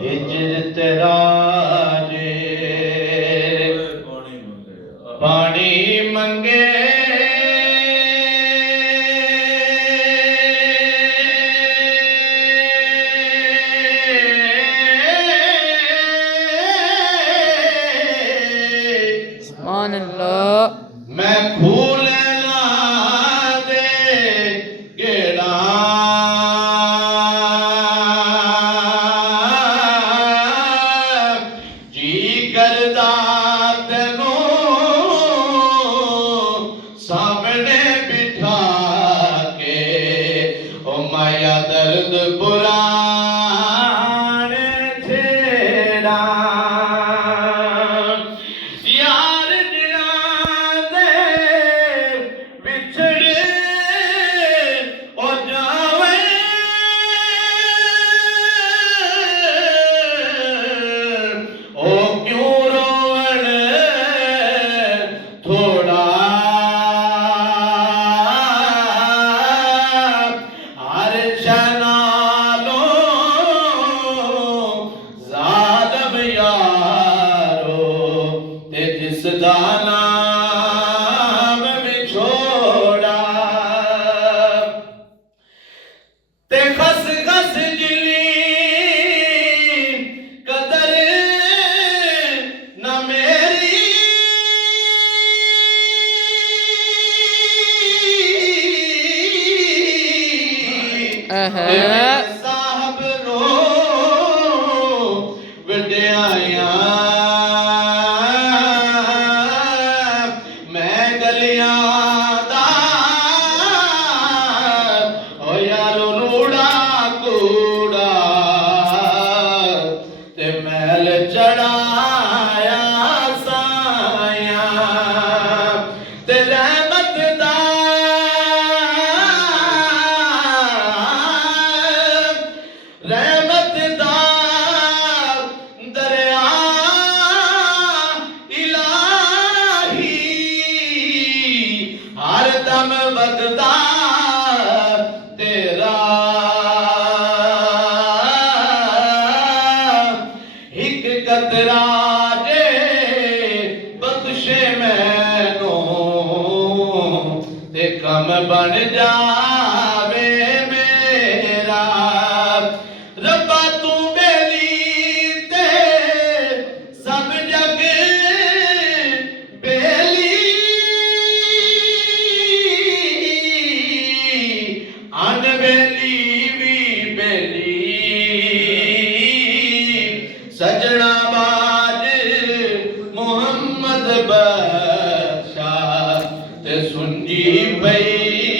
हिजरत राजे पानी मंगे सुभान अल्लाह। मैं खूल ला दे गेड़ा जी करदा तेनू सामने बिठा के ओ माया दर्द पुराने छेड़ा यार जिना विछड़े ओ जावे ओ क्यों रोवण थोड़ा हर शनालो जालम यारो ते जिस दा नाम विछोड़ा ते खस खस जिली कदर न मेरी साहब नो वड्याया मैं गलियां दा ओ यारो रूड़ा कूड़ा ते मैल चढ़ाया साया ते रहमत दा रहमत दा दरिया इलाही हर दम वगदा तेरा एक कतरा जे बख्शे मैनू ते कम बन जावे मेरा रब्बा तू बेली ते सब जग बेली अनबेली भी बेली सजना बाज मोहम्मद बख्शा ते सुनजी पई